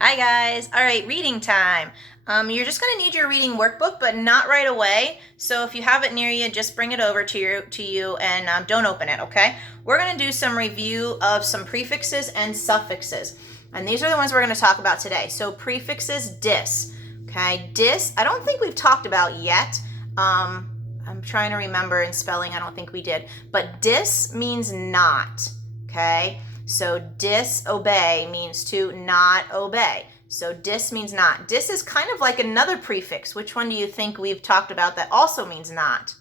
Hi guys. All right, reading time. You're just going to need your reading workbook, but not right away. So if you have it near you, just bring it over to you and don't open it, okay? We're going to do some review of some prefixes and suffixes. And these are the ones we're going to talk about today. So prefixes, dis. Okay, dis, I don't think we've talked about yet. I'm trying to remember in spelling, I don't think we did. But dis means not, okay? So disobey means to not obey. So dis means not. Dis is kind of like another prefix. Which one do you think we've talked about that also means not?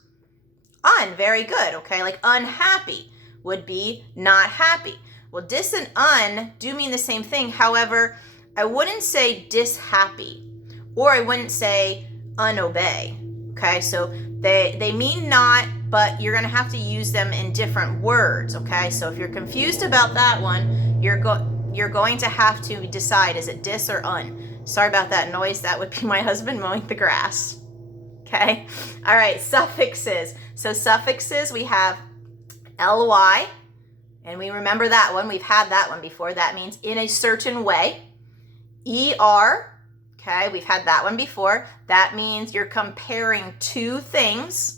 Un, very good, okay? Like unhappy would be not happy. Well, dis and un do mean the same thing. However, I wouldn't say dishappy, or I wouldn't say unobey, okay? So they mean not, but you're going to have to use them in different words, okay? So if you're confused about that one, you're going to have to decide, is it dis or un? Sorry about that noise. That would be my husband mowing the grass, okay? All right, suffixes. So suffixes, we have ly, and we remember that one. We've had that one before. That means in a certain way. Er, okay, we've had that one before. That means you're comparing two things.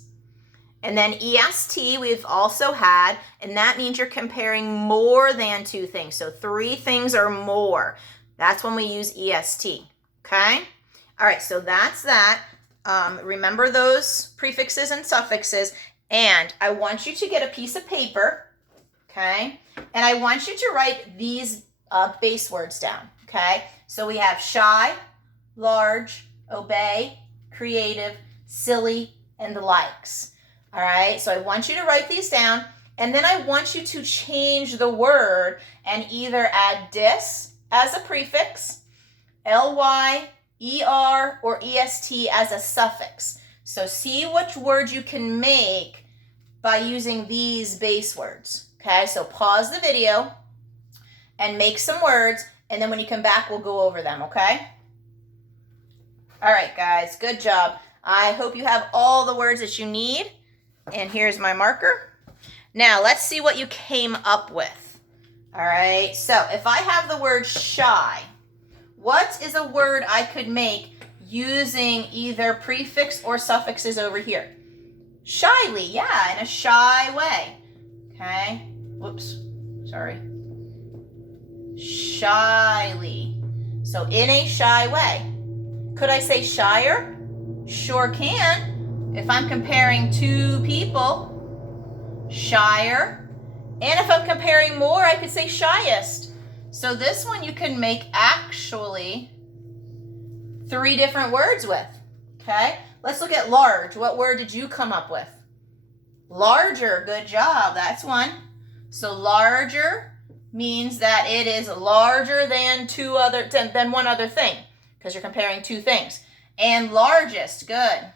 And then est we've also had, and that means you're comparing more than two things. So three things or more. That's when we use est, okay? All right, so that's that. Remember those prefixes and suffixes, and I want you to get a piece of paper, okay? And I want you to write these base words down, okay? So we have shy, large, obey, creative, silly, and the likes. All right, so I want you to write these down, and then I want you to change the word and either add dis as a prefix, ly, er, or est as a suffix. So see which word you can make by using these base words. Okay, so pause the video and make some words, and then when you come back, we'll go over them, okay? All right, guys, good job. I hope you have all the words that you need. And here's my marker. Now, let's see what you came up with. All right, so if I have the word shy, what is a word I could make using either prefix or suffixes over here? Shyly, yeah, in a shy way. Okay, whoops, sorry. Shyly, so in a shy way. Could I say shyer? Sure can. If I'm comparing two people, shyer. And if I'm comparing more, I could say shyest. So this one you can make actually three different words with, okay? Let's look at large. What word did you come up with? Larger, good job, that's one. So larger means that it is larger than one other thing, because you're comparing two things. And largest, good.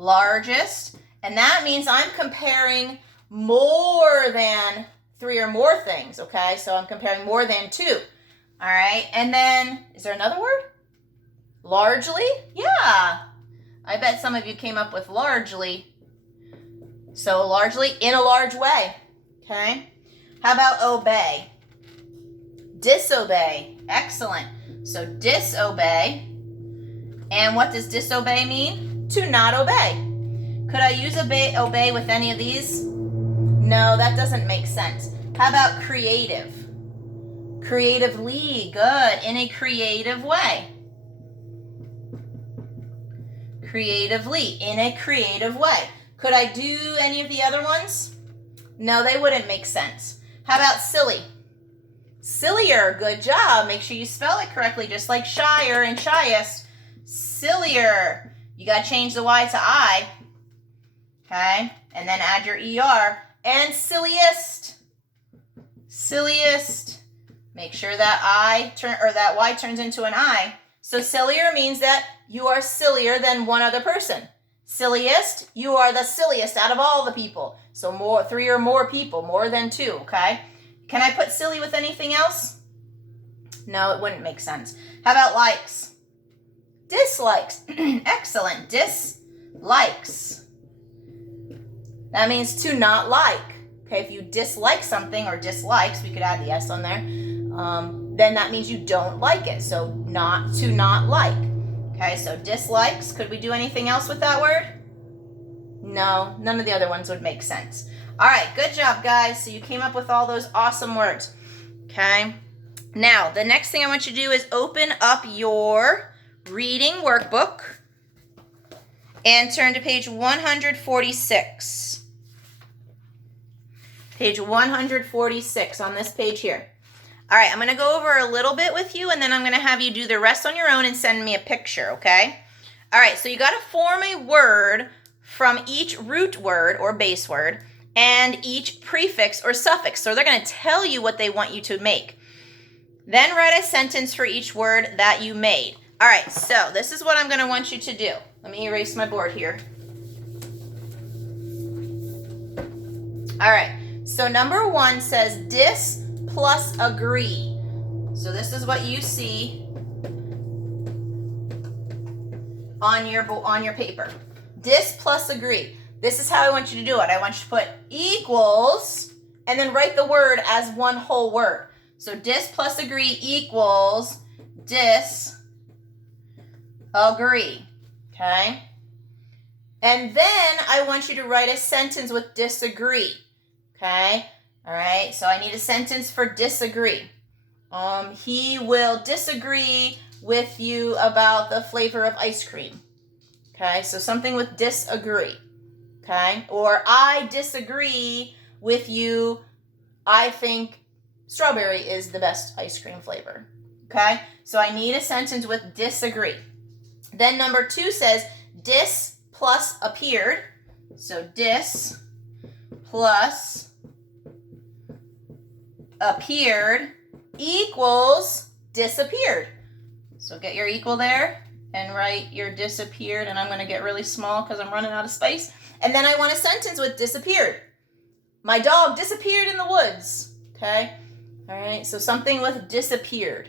Largest, and that means I'm comparing more than three or more things, okay? So I'm comparing more than two, all right? And then, is there another word? Largely? Yeah. I bet some of you came up with largely. So largely, in a large way, okay? How about obey? Disobey, excellent. So disobey, and what does disobey mean? To not obey. Could I use obey with any of these? No, that doesn't make sense. How about creative? Creatively, good, in a creative way. Creatively, in a creative way. Could I do any of the other ones? No, they wouldn't make sense. How about silly? Sillier, good job. Make sure you spell it correctly, just like shyer and shyest. Sillier. You got to change the Y to I, okay? And then add your ER. And silliest. Silliest. Make sure that that Y turns into an I. So sillier means that you are sillier than one other person. Silliest, you are the silliest out of all the people. So three or more people, more than two, okay? Can I put silly with anything else? No, it wouldn't make sense. How about likes? Dislikes. Excellent. Dislikes. That means to not like. Okay, if you dislike something or dislikes, we could add the S on there. then that means you don't like it. So not to not like. Okay, so dislikes. Could we do anything else with that word? No, none of the other ones would make sense. All right, good job, guys. So you came up with all those awesome words. Okay, now the next thing I want you to do is open up your reading workbook and turn to page 146. Page 146 on this page here. All right, I'm going to go over a little bit with you, and then I'm going to have you do the rest on your own and send me a picture, okay? All right, so you got to form a word from each root word or base word and each prefix or suffix. So they're going to tell you what they want you to make. Then write a sentence for each word that you made. All right, so this is what I'm going to want you to do. Let me erase my board here. All right, so number 1 says dis plus agree. So this is what you see on your paper. Dis plus agree. This is how I want you to do it. I want you to put equals and then write the word as one whole word. So dis plus agree equals dis agree. Okay? And then I want you to write a sentence with disagree. Okay? All right, so I need a sentence for disagree. He will disagree with you about the flavor of ice cream. Okay, so something with disagree. Okay, or I disagree with you. I think strawberry is the best ice cream flavor. Okay, so I need a sentence with disagree. Then number 2 says dis plus appeared. So dis plus appeared equals disappeared. So get your equal there and write your disappeared, and I'm going to get really small because I'm running out of space. And then I want a sentence with disappeared. My dog disappeared in the woods. Okay? All right, so something with disappeared.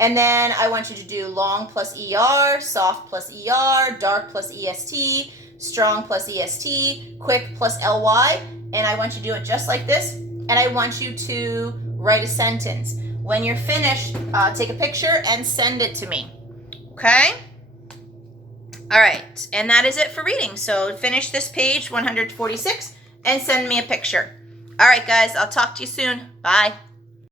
And then I want you to do long plus ER, soft plus ER, dark plus EST, strong plus EST, quick plus LY. And I want you to do it just like this. And I want you to write a sentence. When you're finished, take a picture and send it to me. Okay? All right. And that is it for reading. So finish this page 146 and send me a picture. All right, guys. I'll talk to you soon. Bye.